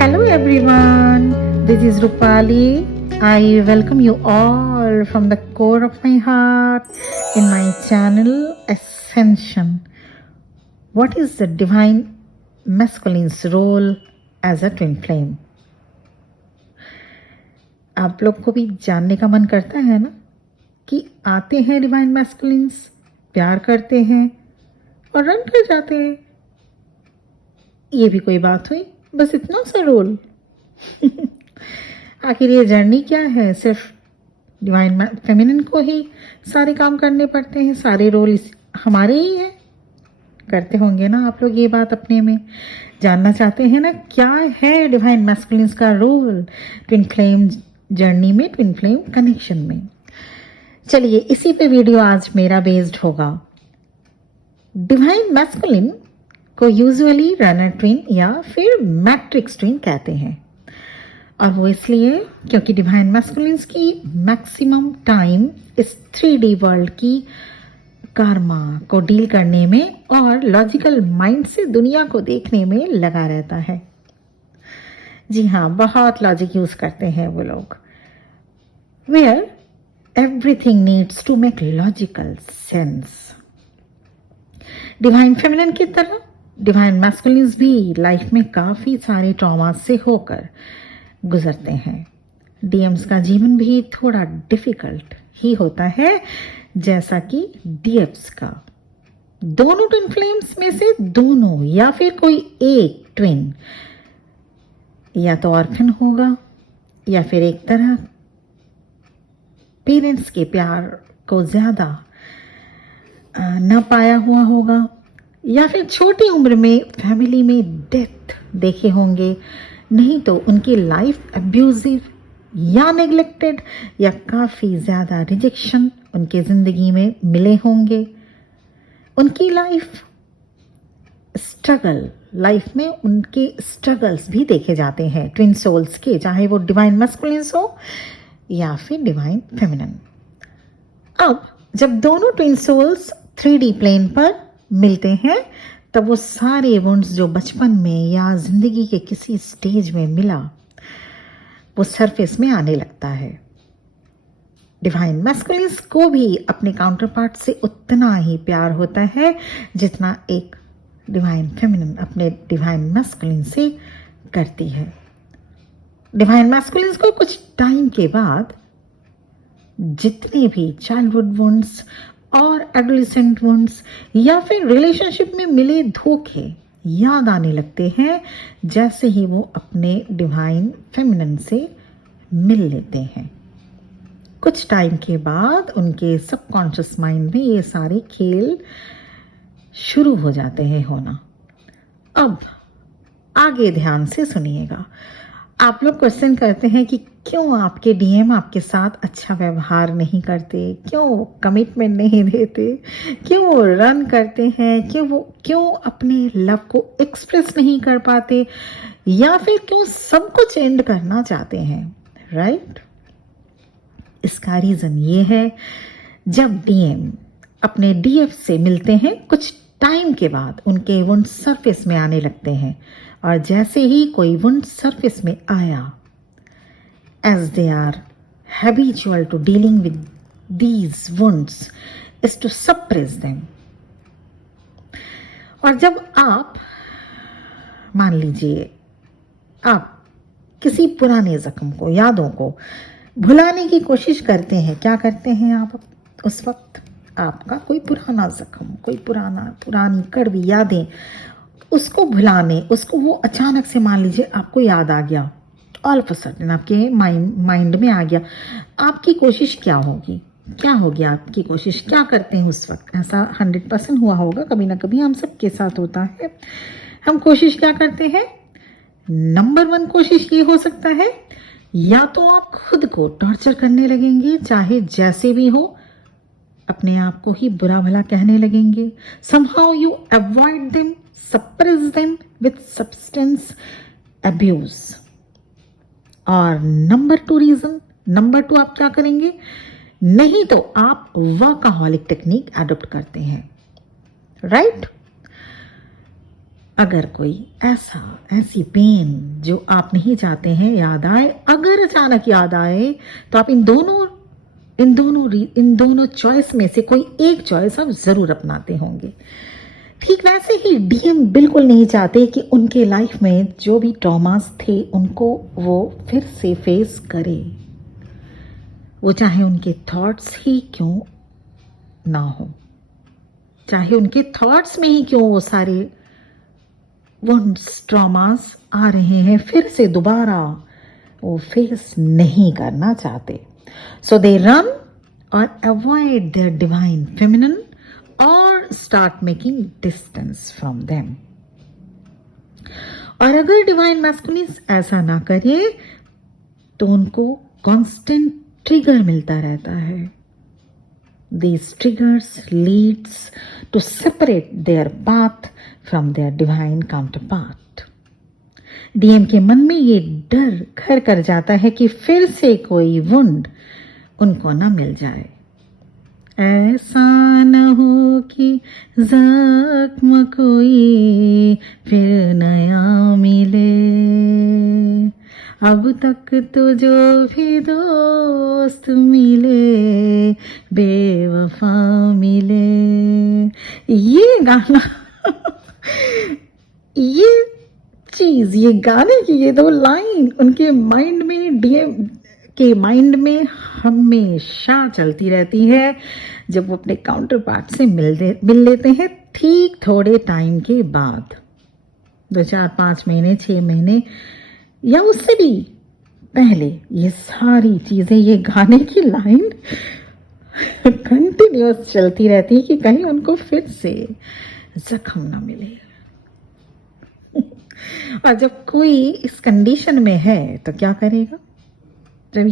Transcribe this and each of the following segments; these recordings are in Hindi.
Hello everyone, this is Rupali. I welcome you all from the core of my heart in my channel Ascension. What is the divine masculine's role as a twin flame? आप लोग को भी जानने का मन करता है ना कि आते हैं डिवाइन मैस्कुलिन्स, प्यार करते हैं और रन कर जाते हैं। ये भी कोई बात हुई? बस इतना सा रोल। आखिर ये जर्नी क्या है? सिर्फ डिवाइन फेमिनिन को ही सारे काम करने पड़ते हैं, सारे रोल हमारे ही हैं? करते होंगे ना आप लोग ये बात अपने में। जानना चाहते हैं ना क्या है डिवाइन मैस्कुलिन्स का रोल ट्विन फ्लेम जर्नी में, ट्विन फ्लेम कनेक्शन में। चलिए इसी पे वीडियो आज मेरा बेस्ड होगा। डिवाइन मैस्कुलिन को यूजुअली रनर ट्विन या फिर मैट्रिक्स ट्विन कहते हैं, और वो इसलिए क्योंकि डिवाइन मैस्कुलिन्स की मैक्सिमम टाइम इस 3D वर्ल्ड की कार्मा को डील करने में और लॉजिकल माइंड से दुनिया को देखने में लगा रहता है। जी हाँ, बहुत लॉजिक यूज करते हैं वो लोग। Where everything needs to make logical sense. Divine feminine की तरह डिवाइन मैस्कुलिन्स भी लाइफ में काफ़ी सारे ट्रॉमा से होकर गुजरते हैं। डीएम्स का जीवन भी थोड़ा डिफिकल्ट ही होता है, जैसा कि डीएफ्स का। दोनों ट्विन फ्लेम्स में से दोनों या फिर कोई एक ट्विन या तो ऑर्फन होगा या फिर एक तरह पेरेंट्स के प्यार को ज़्यादा न पाया हुआ होगा, या फिर छोटी उम्र में फैमिली में डेथ देखे होंगे, नहीं तो उनकी लाइफ अब्यूजिव या नेग्लेक्टेड या काफ़ी ज़्यादा रिजेक्शन उनके ज़िंदगी में मिले होंगे। उनकी लाइफ में उनके स्ट्रगल्स भी देखे जाते हैं ट्विन सोल्स के, चाहे वो डिवाइन मैस्कुलिन्स हो या फिर डिवाइन फेमिनिन। अब जब दोनों ट्विन सोल्स 3D प्लेन पर मिलते हैं तब वो सारे वुंड्स जो बचपन में या जिंदगी के किसी स्टेज में मिला वो सरफेस में आने लगता है। डिवाइन मैस्कुलिन्स को भी अपने काउंटर पार्ट से उतना ही प्यार होता है जितना एक डिवाइन फेमिनिन अपने डिवाइन मैस्कुलिन से करती है। डिवाइन मैस्कुलिन्स को कुछ टाइम के बाद जितने भी चाइल्डहुड वुंड्स और एडोलेसेंट वुंड्स या फिर रिलेशनशिप में मिले धोखे याद आने लगते हैं, जैसे ही वो अपने डिवाइन फेमिनिन से मिल लेते हैं। कुछ टाइम के बाद उनके सबकॉन्शियस माइंड में ये सारे खेल शुरू हो जाते हैं होना। अब आगे ध्यान से सुनिएगा। आप लोग क्वेश्चन करते हैं कि क्यों आपके डीएम आपके साथ अच्छा व्यवहार नहीं करते, क्यों कमिटमेंट नहीं देते, क्यों रन करते हैं, क्यों अपने लव को एक्सप्रेस नहीं कर पाते, या फिर क्यों सब कुछ एंड करना चाहते हैं, राइट? इसका रीज़न ये है, जब डीएम अपने डीएफ से मिलते हैं कुछ टाइम के बाद उनके वुंड सरफेस में आने लगते हैं, और जैसे ही कोई वुंड सरफेस में आया, as they are habitual to dealing with these wounds is to suppress them। और जब आप मान लीजिए आप किसी पुराने जख्म को, यादों को भुलाने की कोशिश करते हैं, क्या करते हैं आप उस वक्त? आपका कोई पुराना जख्म, कोई पुरानी कड़वी यादें, उसको भुलाने, उसको वो अचानक से मान लीजिए आपको याद आ गया, ऑल ऑफ अ सडन आपके माइंड में आ गया। आपकी कोशिश क्या होगी? क्या होगी आपकी कोशिश? क्या करते हैं उस वक्त? ऐसा 100% हुआ होगा, कभी ना कभी हम सबके साथ होता है। हम कोशिश क्या करते हैं? नंबर 1 कोशिश ये हो सकता है, या तो आप खुद को टॉर्चर करने लगेंगे, चाहे जैसे भी हो, अपने आप को ही बुरा भला कहने लगेंगे। somehow you avoid them, suppress them with substance abuse। और नंबर 2 आप क्या करेंगे? नहीं तो आप वर्कaholic टेक्निक अडॉप्ट करते हैं, राइट? अगर कोई ऐसी पेन जो आप नहीं चाहते हैं याद आए, अगर अचानक याद आए, तो आप इन दोनों चॉइस में से कोई एक चॉइस आप जरूर अपनाते होंगे। ठीक वैसे ही डीएम बिल्कुल नहीं चाहते कि उनके लाइफ में जो भी ट्रॉमास थे उनको वो फिर से फेस करे, वो चाहे उनके थॉट्स ही क्यों ना हो, चाहे उनके थॉट्स में ही क्यों वो सारे वंड्स ट्रॉमास आ रहे हैं, फिर से दोबारा वो फेस नहीं करना चाहते। सो दे रन और अवॉइड देयर डिवाइन फेमिनिन और start making distance from them. और अगर डिवाइन मैस्कुलिन ऐसा ना करे तो उनको कांस्टेंट ट्रिगर मिलता रहता है। These triggers leads to separate their path from their divine counterpart. DM के मन में ये डर घर कर जाता है कि फिर से कोई वुंड उनको ना मिल जाए, ऐसा न हो कि जख्म कोई फिर नया मिले। अब तक तो जो भी दोस्त मिले बेवफा मिले। ये गाना ये गाने की ये दो लाइन उनके माइंड में, डीएम के माइंड में हमेशा चलती रहती है जब वो अपने काउंटर पार्ट से मिल लेते हैं। ठीक थोड़े टाइम के बाद, 2 4 5 महीने 6 महीने या उससे भी पहले, ये सारी चीजें, ये गाने की लाइन कंटिन्यूअस चलती रहती है कि कहीं उनको फिर से जख्म ना मिले। और जब कोई इस कंडीशन में है तो क्या करेगा? जब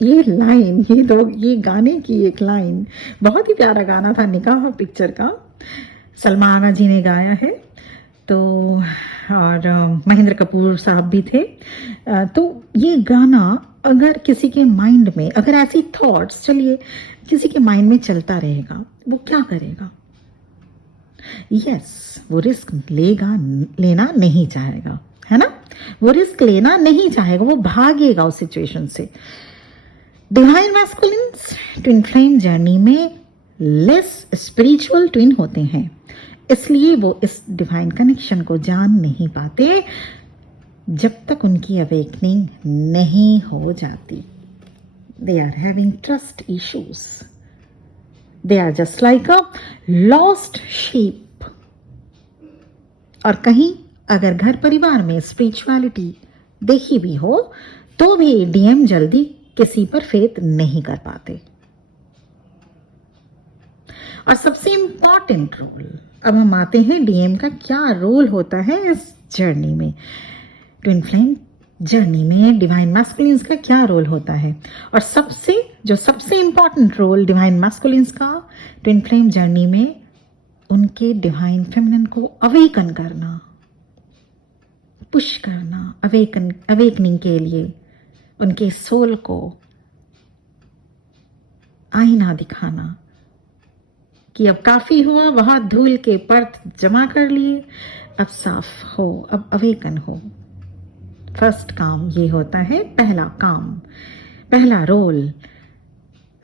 ये लाइन, ये गाने की एक लाइन, बहुत ही प्यारा गाना था, निकाह पिक्चर का, सलमा आगा जी ने गाया है, तो और महेंद्र कपूर साहब भी थे। तो ये गाना अगर किसी के माइंड में, अगर ऐसी थॉट्स, चलिए किसी के माइंड में चलता रहेगा, वो क्या करेगा? यस, वो रिस्क लेना नहीं चाहेगा, है ना? वो रिस्क लेना नहीं चाहेगा, वो भागेगा उस सिचुएशन से। Divine masculines twin flame journey में लेस स्पिरिचुअल ट्विन होते हैं, इसलिए वो इस डिवाइन कनेक्शन को जान नहीं पाते जब तक उनकी अवेकनिंग नहीं हो जाती। They are having trust issues, they are just like a lost sheep. और कहीं अगर घर परिवार में स्पिरिचुअलिटी देखी भी हो तो भी डीएम जल्दी किसी पर फेथ नहीं कर पाते। और सबसे इंपॉर्टेंट रोल, अब हम आते हैं डीएम का क्या रोल होता है इस जर्नी में, ट्विन फ्लेम जर्नी में डिवाइन मैस्कुलिन्स का क्या रोल होता है। और सबसे इंपॉर्टेंट रोल डिवाइन मैस्कुलिन्स का ट्विन फ्लेम जर्नी में, उनके डिवाइन फेमिनिन को अवेकन करना, पुश करना, अवेकनिंग के लिए उनके सोल को आईना दिखाना कि अब काफी हुआ, बहुत धूल के परत जमा कर लिए, अब साफ हो, अब अवेकन हो। फर्स्ट काम ये होता है, पहला काम, पहला रोल।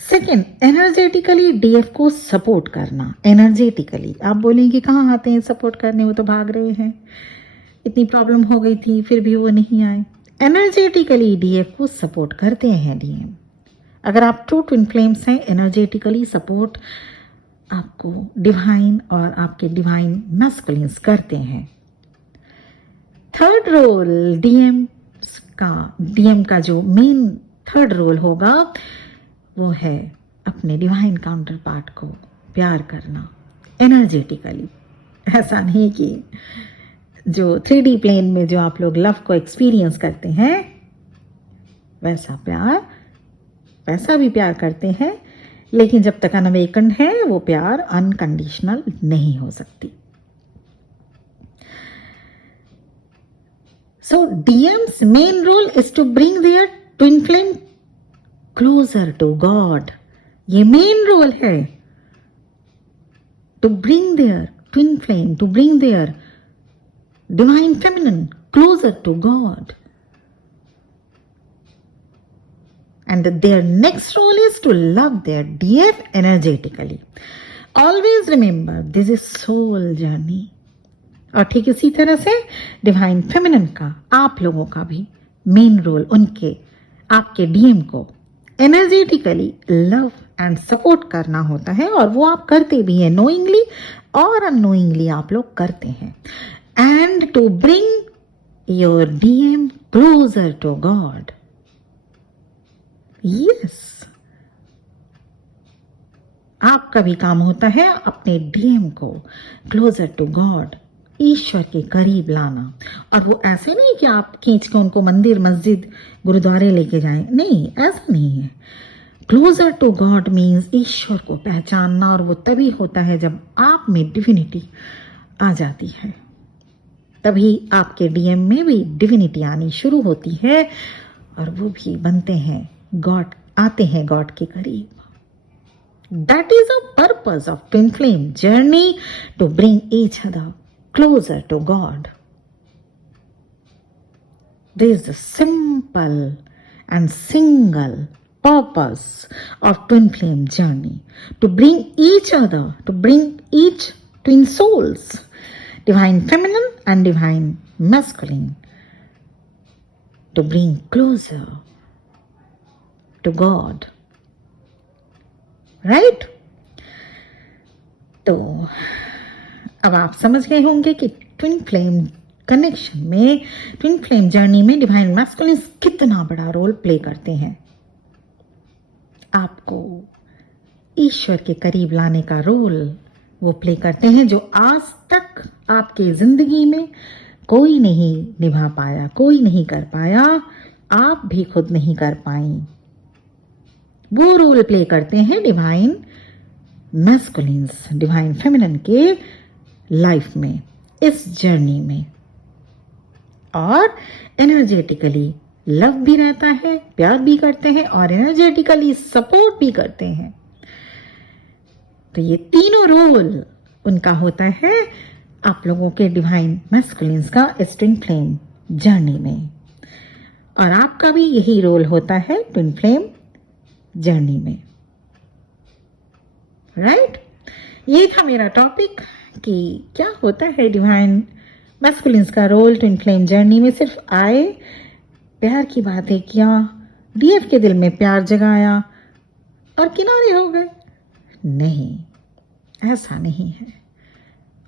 सेकेंड, एनर्जेटिकली डीएफ को सपोर्ट करना। एनर्जेटिकली आप बोलेंगे कहाँ आते हैं सपोर्ट करने, वो तो भाग रहे हैं, इतनी प्रॉब्लम हो गई थी फिर भी वो नहीं आए। एनर्जेटिकली डीएफ को सपोर्ट करते हैं डीएम। अगर आप ट्रू ट्विन फ्लेम्स हैं, एनर्जेटिकली सपोर्ट आपको डिवाइन और आपके डिवाइन मैस्कुलिन्स करते हैं। थर्ड रोल डीएम का जो मेन थर्ड रोल होगा वो है अपने डिवाइन काउंटर पार्ट को प्यार करना एनर्जेटिकली। ऐसा नहीं कि जो 3D प्लेन में जो आप लोग लव को एक्सपीरियंस करते हैं वैसा भी प्यार करते हैं, लेकिन जब तक अनअवेकन्ड है वो प्यार अनकंडीशनल नहीं हो सकती। So DM's main role is to bring their twin flame closer to God. ये main role है, to bring their twin flame, to bring their divine feminine, closer to God. And their next role is to love their DF energetically. Always remember, this is soul journey. और ठीक इसी तरह से डिवाइन फेमिनिन का आप लोगों का भी मेन रोल उनके आपके डीएम को एनर्जेटिकली लव एंड सपोर्ट करना होता है, और वो आप करते भी हैं, नोइंगली और अननोइंगली आप लोग करते हैं. And to bring your DM closer to God. Yes, आपका भी काम होता है अपने डीएम को क्लोजर टू गॉड, ईश्वर के करीब लाना. और वो ऐसे नहीं कि आप खींच के उनको मंदिर, मस्जिद, गुरुद्वारे लेके जाएं. नहीं, ऐसा नहीं है. क्लोजर टू गॉड मीन्स ईश्वर को पहचानना, और वो तभी होता है जब आप में डिविनिटी आ जाती है. तभी आपके डीएम में भी डिविनिटी आनी शुरू होती है, और वो भी बनते हैं गॉड, आते हैं गॉड के करीब. That is the purpose of twin flame journey, to bring each other closer to God. There is a simple and single purpose of twin flame journey, to bring each other, to bring each twin souls, divine feminine and divine masculine, to bring closer to God. Right? तो अब आप समझ गए होंगे कि ट्विन फ्लेम कनेक्शन में, ट्विन फ्लेम जर्नी में डिवाइन मैस्कुलिन कितना बड़ा रोल प्ले करते हैं. आपको ईश्वर के करीब लाने का रोल वो प्ले करते हैं, जो आज तक आपके जिंदगी में कोई नहीं निभा पाया, कोई नहीं कर पाया, आप भी खुद नहीं कर पाई. वो रोल प्ले करते हैं डिवाइन मैस्कुलिन्स, डिवाइन फेमिनिन के लाइफ में, इस जर्नी में. और एनर्जेटिकली लव भी रहता है, प्यार भी करते हैं, और एनर्जेटिकली सपोर्ट भी करते हैं. तो ये तीनों रोल उनका होता है आप लोगों के डिवाइन मैस्कुलिन्स का इस ट्विन फ्लेम जर्नी में. और आपका भी यही रोल होता है ट्विन फ्लेम जर्नी में. राइट? ये था मेरा टॉपिक कि क्या होता है डिवाइन मैस्कुलिन्स का रोल ट्विन फ्लेम जर्नी में. सिर्फ आए, प्यार की बातें किया, डीएफ के दिल में प्यार जगाया और किनारे हो गए. नहीं, ऐसा नहीं है.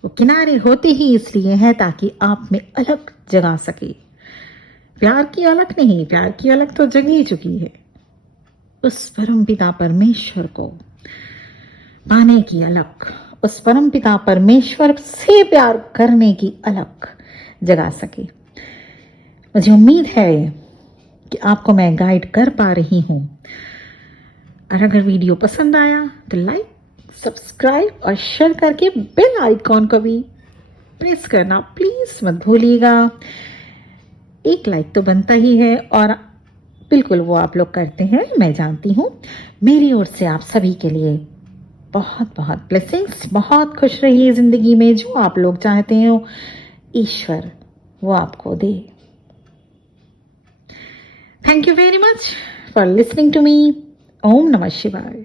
वो किनारे होते ही इसलिए है ताकि आप में अलग जगा सके. प्यार की अलग नहीं, प्यार की अलग तो जग ही चुकी है. उस परमपिता परमेश्वर को पाने की अलग, उस परमपिता परमेश्वर से प्यार करने की अलग जगा सके. मुझे उम्मीद है कि आपको मैं गाइड कर पा रही हूं. और अगर वीडियो पसंद आया तो लाइक, सब्सक्राइब और शेयर करके बेल आइकॉन को भी प्रेस करना प्लीज मत भूलिएगा. एक लाइक तो बनता ही है, और बिल्कुल वो आप लोग करते हैं, मैं जानती हूँ. मेरी ओर से आप सभी के लिए बहुत बहुत ब्लेसिंग्स. बहुत खुश रहिए जिंदगी में. जो आप लोग चाहते हो ईश्वर वो आपको दे. Thank you very much for listening to me. ओम नमः शिवाय.